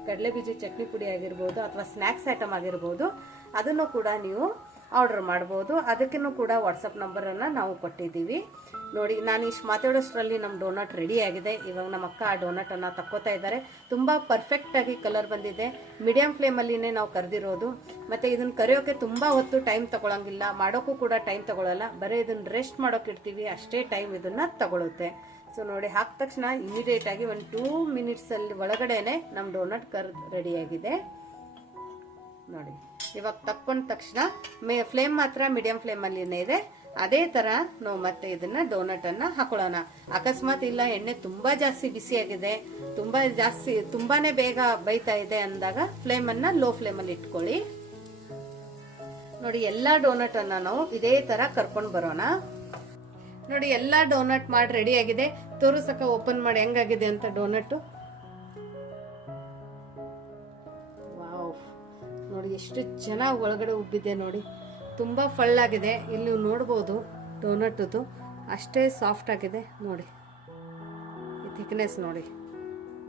ಕಡಲೆ ಬೀಜ ಚಟ್ನಿ ಪುಡಿ ಆಗಿರ್ಬೋದು, ಅಥವಾ ಸ್ನ್ಯಾಕ್ಸ್ ಐಟಮ್ ಆಗಿರ್ಬೋದು, ಅದನ್ನು ಕೂಡ ನೀವು ಆರ್ಡರ್ ಮಾಡ್ಬೋದು. ಅದಕ್ಕೂ ಕೂಡ ವಾಟ್ಸಪ್ ನಂಬರನ್ನು ನಾವು ಕೊಟ್ಟಿದ್ದೀವಿ. ನೋಡಿ, ನಾನು ಇಷ್ಟು ಮಾತಾಡೋಷ್ಟರಲ್ಲಿ ನಮ್ಮ ಡೋನಟ್ ರೆಡಿ ಆಗಿದೆ. ಇವಾಗ ನಮ್ಮ ಅಕ್ಕ ಆ ಡೋನಟನ್ನು ತಕ್ಕೋತಾ ಇದ್ದಾರೆ. ತುಂಬ ಪರ್ಫೆಕ್ಟಾಗಿ ಕಲರ್ ಬಂದಿದೆ. ಮೀಡಿಯಂ ಫ್ಲೇಮಲ್ಲಿನೇ ನಾವು ಕರೆದಿರೋದು. ಮತ್ತು ಇದನ್ನು ಕರೆಯೋಕ್ಕೆ ತುಂಬ ಹೊತ್ತು ಟೈಮ್ ತಗೊಳಂಗಿಲ್ಲ. ಮಾಡೋಕ್ಕೂ ಕೂಡ ಟೈಮ್ ತಗೊಳ್ಳಲ್ಲ ಬರೀ ಇದನ್ನು ರೆಸ್ಟ್ ಮಾಡೋಕೆ ಇಡ್ತೀವಿ. ಅಷ್ಟೇ ಟೈಮ್ ಇದನ್ನು ತಗೊಳುತ್ತೆ. ಸೊ ನೋಡಿ ಹಾಕಿದ ತಕ್ಷಣ ಇಮಿಡಿಯೇಟಾಗಿ ಒಂದು ಟೂ ಮಿನಿಟ್ಸಲ್ಲಿ ಒಳಗಡೆನೆ ನಮ್ಮ ಡೋನಟ್ ಕರ್ ರೆಡಿಯಾಗಿದೆ ನೋಡಿ. ಇವಾಗ ತಕ್ಕೊಂಡ ತಕ್ಷಣ ಮೇ ಫ್ಲೇಮ್ ಮಾತ್ರ ಮೀಡಿಯಂ ಫ್ಲೇಮಲ್ಲಿನೇ ಇದೆ. ಅದೇ ಥರ ನಾವು ಮತ್ತೆ ಇದನ್ನ ಡೋನಟನ್ನು ಹಾಕೊಳ್ಳೋಣ. ಅಕಸ್ಮಾತ್ ಇಲ್ಲ, ಎಣ್ಣೆ ತುಂಬ ಜಾಸ್ತಿ ಬಿಸಿಯಾಗಿದೆ ತುಂಬ ಜಾಸ್ತಿ, ತುಂಬಾನೇ ಬೇಗ ಬೈತಾ ಇದೆ ಅಂದಾಗ ಫ್ಲೇಮನ್ನು ಲೋ ಫ್ಲೇಮಲ್ಲಿ ಇಟ್ಕೊಳ್ಳಿ. ನೋಡಿ, ಎಲ್ಲ ಡೋನಟ್ ಅನ್ನ ನಾವು ಇದೇ ತರ ಕರ್ಕೊಂಡು ಬರೋಣ. ನೋಡಿ, ಎಲ್ಲ ಡೋನಟ್ ಮಾಡಿ ರೆಡಿ ಆಗಿದೆ. ತೋರಿಸಕ ಓಪನ್ ಮಾಡಿ ಹೆಂಗಾಗಿದೆ ಅಂತ ಡೋನಟ್ ನೋಡಿ, ಎಷ್ಟು ಚೆನ್ನಾಗಿ ಒಳಗಡೆ ಉಬ್ಬಿದೆ ನೋಡಿ. ತುಂಬ ಫಳ್ಳಾಗಿದೆ ಇಲ್ಲಿ ನೋಡ್ಬೋದು ಡೋನಟ್ದು ಅಷ್ಟೇ ಸಾಫ್ಟ್ ಆಗಿದೆ ನೋಡಿ. ಥಿಕ್ನೆಸ್ ನೋಡಿ.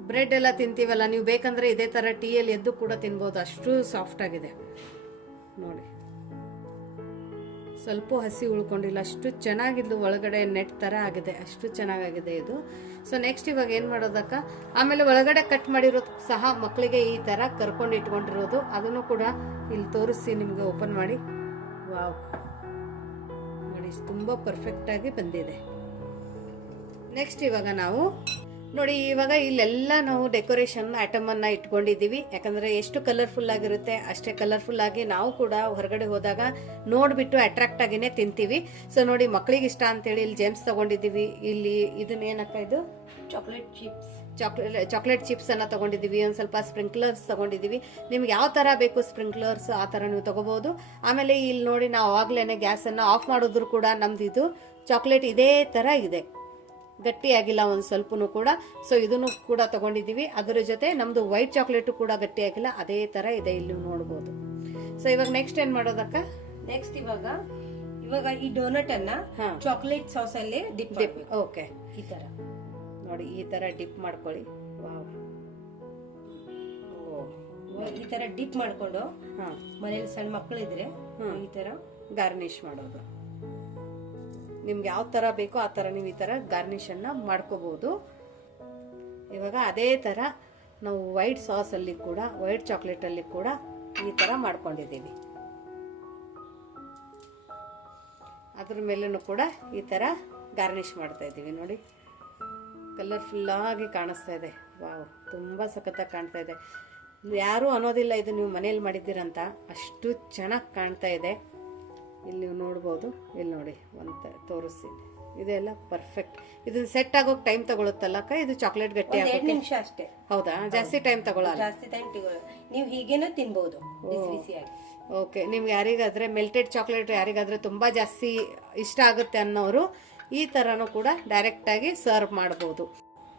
ಬ್ರೆಡ್ ಎಲ್ಲ ತಿಂತೀವಲ್ಲ, ನೀವು ಬೇಕಂದರೆ ಇದೇ ಥರ ಟೀಯಲ್ಲಿ ಎದ್ದು ಕೂಡ ತಿನ್ಬೋದು. ಅಷ್ಟು ಸಾಫ್ಟ್ ಆಗಿದೆ. ನೋಡಿ. ಸ್ವಲ್ಪ ಹಸಿ ಉಳ್ಕೊಂಡಿಲ್ಲ. ಅಷ್ಟು ಚೆನ್ನಾಗಿದ್ದು ಒಳಗಡೆ ನೆಟ್ ಥರ ಆಗಿದೆ. ಅಷ್ಟು ಚೆನ್ನಾಗಾಗಿದೆ ಇದು. ಸೊ ನೆಕ್ಸ್ಟ್ ಇವಾಗ ಏನು ಮಾಡೋದಕ್ಕ? ಆಮೇಲೆ ಒಳಗಡೆ ಕಟ್ ಮಾಡಿರೋದು ಸಹ ಮಕ್ಕಳಿಗೆ ಈ ಥರ ಕರ್ಕೊಂಡು ಇಟ್ಕೊಂಡಿರೋದು. ಅದನ್ನು ಕೂಡ ಇಲ್ಲಿ ತೋರಿಸಿ ನಿಮಗೆ ಓಪನ್ ಮಾಡಿ. ವಾವ್ ನೋಡಿ, ತುಂಬ ಪರ್ಫೆಕ್ಟಾಗಿ ಬಂದಿದೆ. ನೆಕ್ಸ್ಟ್ ಇವಾಗ ನಾವು ನೋಡಿ ಇವಾಗ ಇಲ್ಲೆಲ್ಲ ನಾವು ಡೆಕೋರೇಷನ್ ಐಟಮ್ ಅನ್ನ ಇಟ್ಕೊಂಡಿದ್ದೀವಿ. ಯಾಕಂದ್ರೆ ಎಷ್ಟು ಕಲರ್ಫುಲ್ ಆಗಿರುತ್ತೆ ಅಷ್ಟೇ ಕಲರ್ಫುಲ್ ಆಗಿ ನಾವು ಕೂಡ ಹೊರಗಡೆ ಹೋದಾಗ ನೋಡ್ಬಿಟ್ಟು ಅಟ್ರಾಕ್ಟ್ ಆಗಿನೇ ತಿಂತೀವಿ. ಸೊ ನೋಡಿ ಮಕ್ಳಿಗೆ ಇಷ್ಟ ಅಂತೇಳಿ ಇಲ್ಲಿ ಜೆಮ್ಸ್ ತಗೊಂಡಿದ್ದೀವಿ. ಇಲ್ಲಿ ಇದನ್ನ ಏನಕ್ಕ ಇದು? Chocolate chips chocolate chocolate chips ಅನ್ನ ತಗೊಂಡಿದ್ದೀವಿ. ಒಂದು ಸ್ವಲ್ಪ ಸ್ಪ್ರಿಂಕ್ಲರ್ಸ್ ತಗೊಂಡಿದ್ದೀವಿ. ನಿಮ್ಗೆ ಯಾವ ಥರ ಬೇಕು ಸ್ಪ್ರಿಂಕ್ಲರ್ಸ್ ಆ ಥರ ನೀವು ತಗೋಬಹುದು ಆಮೇಲೆ ಇಲ್ಲಿ ನೋಡಿ ನಾವು ಆವಾಗಲೇ ಗ್ಯಾಸನ್ನು ಆಫ್ ಮಾಡಿದ್ರು ಕೂಡ ನಮ್ದು ಇದು ಚಾಕ್ಲೇಟ್ ಇದೇ ಥರ ಇದೆ. ಗಟ್ಟಿಯಾಗಿಲ್ಲ ಒಂದು ಸ್ವಲ್ಪನೂ ಕೂಡ. ಸೊ ಇದನ್ನು ಕೂಡ ತಗೊಂಡಿದ್ದೀವಿ. ಅದರ ಜೊತೆ ನಮ್ದು ವೈಟ್ ಚಾಕ್ಲೇಟು ಕೂಡ ಗಟ್ಟಿಯಾಗಿಲ್ಲ. ಅದೇ ಥರ ಇದೆ ಇಲ್ಲಿ ನೋಡ್ಬೋದು. ಸೊ ಇವಾಗ ನೆಕ್ಸ್ಟ್ ಏನು ಮಾಡೋದಕ್ಕ ನೆಕ್ಸ್ಟ್ ಇವಾಗ ಇವಾಗ ಈ ಡೋನಟ್ ಅನ್ನ. ಚಾಕ್ಲೇಟ್ ಸಾಸ್ ಅಲ್ಲಿ ಡಿಪ್ ಡಿಪ್ ಓಕೆ ಈ ತರ. ನೋಡಿ ಈ ಥರ ಡಿಪ್ ಮಾಡ್ಕೊಳ್ಳಿ. ಈ ತರ ಡಿಪ್ ಮಾಡ್ಕೊಂಡು ಹಾಂ. ಮನೇಲಿ ಸಣ್ಣ ಮಕ್ಕಳಿದ್ರೆ. ಈ ತರ ಗಾರ್ನಿಶ್ ಮಾಡೋದು. ನಿಮ್ಗೆ ಯಾವ ಥರ ಬೇಕೋ ಆ ಥರ ನೀವು ಈ ಥರ ಗಾರ್ನಿಷನ್ನು ಮಾಡ್ಕೋಬೋದು. ಇವಾಗ ಅದೇ ಥರ ನಾವು ವೈಟ್ ಸಾಸಲ್ಲಿ ಕೂಡ ವೈಟ್ ಚಾಕ್ಲೇಟಲ್ಲಿ ಕೂಡ ಈ ಥರ ಮಾಡ್ಕೊಂಡಿದ್ದೀವಿ. ಅದ್ರ ಮೇಲೂ ಕೂಡ ಈ ಥರ ಗಾರ್ನಿಷ್ ಮಾಡ್ತಾ ಇದ್ದೀವಿ ನೋಡಿ. ಕಲರ್ಫುಲ್ಲಾಗಿ ಕಾಣಿಸ್ತಾ ಇದೆ. ವಾವ್ ತುಂಬ ಸಖತ್ತಾಗಿ ಕಾಣ್ತಾ ಇದೆ. ಯಾರೂ ಅನ್ನೋದಿಲ್ಲ ಇದು ನೀವು ಮನೇಲಿ ಮಾಡಿದ್ದೀರಂತ. ಅಷ್ಟು ಚೆನ್ನಾಗಿ ಕಾಣ್ತಾ ಇದೆ. ಇಲ್ಲಿ ನೀವು ನೋಡ್ಬೋದು. ಇಲ್ಲಿ ನೋಡಿ ಒಂದು ತೋರಿಸ್ತೀನಿ. ಇದೆಲ್ಲ ಪರ್ಫೆಕ್ಟ್ ಇದನ್ನ ಸೆಟ್ ಆಗೋಕೆ ಟೈಮ್ ತಗೊಳುತ್ತಲ್ಲಕ್ಕ ಇದು ಚಾಕ್ಲೇಟ್ ಗಟ್ಟಿ ಎರಡು ನಿಮಿಷ ಅಷ್ಟೇ. ಹೌದಾ? ಜಾಸ್ತಿ ಟೈಮ್ ತಗೊಳ್ಳಲ್ಲ ಜಾಸ್ತಿ ಟೈಮ್ ನೀವು ಹೀಗೇನೂ ತಿನ್ಬೋದು ಬಿಸಿಯಾಗಿ. ಓಕೆ ನಿಮ್ಗೆ ಯಾರಿಗಾದ್ರೆ ಮೆಲ್ಟೆಡ್ ಚಾಕ್ಲೇಟ್ ಯಾರಿಗಾದ್ರೆ ತುಂಬ ಜಾಸ್ತಿ ಇಷ್ಟ ಆಗುತ್ತೆ ಅನ್ನೋರು ಈ ಥರನೂ ಕೂಡ ಡೈರೆಕ್ಟಾಗಿ ಸರ್ವ್ ಮಾಡ್ಬೋದು.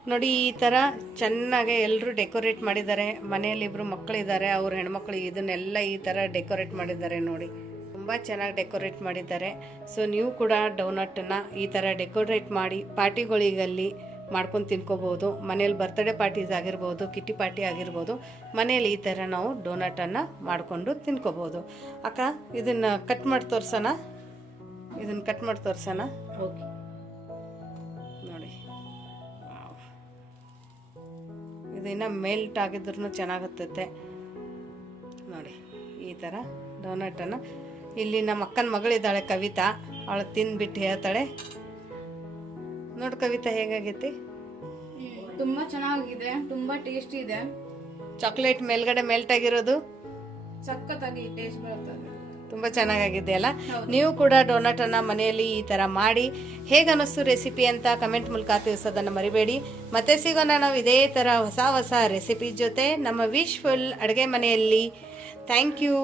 ನೋಡಿ ಈ ಥರ ಚೆನ್ನಾಗಿ ಎಲ್ಲರೂ ಡೆಕೋರೇಟ್ ಮಾಡಿದ್ದಾರೆ. ಮನೆಯಲ್ಲಿ ಇಬ್ಬರು ಮಕ್ಕಳಿದ್ದಾರೆ ಅವ್ರ ಹೆಣ್ಮಕ್ಳು ಇದನ್ನೆಲ್ಲ ಈ ಥರ ಡೆಕೋರೇಟ್ ಮಾಡಿದ್ದಾರೆ ನೋಡಿ. ತುಂಬ ಚೆನ್ನಾಗಿ ಡೆಕೋರೇಟ್ ಮಾಡಿದ್ದಾರೆ. ಸೊ ನೀವು ಕೂಡ ಡೋನಟನ್ನು ಈ ಥರ ಡೆಕೋರೇಟ್ ಮಾಡಿ ಪಾರ್ಟಿಗಳಿಗಲ್ಲಿ ಮಾಡ್ಕೊಂಡು ತಿನ್ಕೋಬೋದು. ಮನೇಲಿ ಬರ್ತ್ಡೇ ಪಾರ್ಟೀಸ್ ಆಗಿರ್ಬೋದು ಕಿಟ್ಟಿ ಪಾರ್ಟಿ ಆಗಿರ್ಬೋದು ಮನೇಲಿ ಈ ಥರ ನಾವು ಡೋನಟನ್ನು ಮಾಡಿಕೊಂಡು ತಿನ್ಕೋಬೋದು. ಅಕ್ಕ ಇದನ್ನು ಕಟ್ ಮಾಡಿ ತೋರ್ಸೋಣ? ಇದನ್ನು ಕಟ್ ಮಾಡಿ ತೋರ್ಸೋಣ? ಓಕೆ. ನೋಡಿ. ಇದನ್ನು ಮೆಲ್ಟ್ ಆಗಿದ್ರು ಚೆನ್ನಾಗುತ್ತೈತೆ ನೋಡಿ ಈ ಥರ ಡೋನಟನ್ನು ಇಲ್ಲಿ ನಮ್ಮ ಅಕ್ಕನ ಮಗಳಿದ್ದಾಳೆ ಕವಿತಾ. ಅವಳು ತಿಂದ್ಬಿಟ್ಟು ಹೇಳ್ತಾಳೆ. ನೋಡು ಕವಿತಾ ಹೇಗಾಗೈತಿ? ತುಂಬಾ ಚೆನ್ನಾಗಿದೆ ತುಂಬಾ ಟೇಸ್ಟಿ ಇದೆ. ಚಾಕ್ಲೇಟ್ ಮೇಲ್ಗಡೆ ಮೆಲ್ಟ್ ಆಗಿರೋದು ಸಖತ್ತಾಗಿ ಟೇಸ್ಟ್ ಬರ್ತದೆ ತುಂಬ ಚೆನ್ನಾಗಾಗಿದೆ ಅಲ್ಲ? ನೀವು ಕೂಡ ಡೋನಟನ್ನು ಮನೆಯಲ್ಲಿ ಈ ಥರ ಮಾಡಿ ಹೇಗೆ ಅನ್ನಿಸ್ತು ರೆಸಿಪಿ ಅಂತ ಕಮೆಂಟ್ ಮೂಲಕ ತಿಳಿಸೋದನ್ನು ಮರಿಬೇಡಿ. ಮತ್ತೆ ಸಿಗೋಣ ನಾವು ಇದೇ ಥರ ಹೊಸ ಹೊಸ ರೆಸಿಪಿ ಜೊತೆ ನಮ್ಮ ವಿಶ್ಫುಲ್ ಅಡುಗೆ ಮನೆಯಲ್ಲಿ. Thank you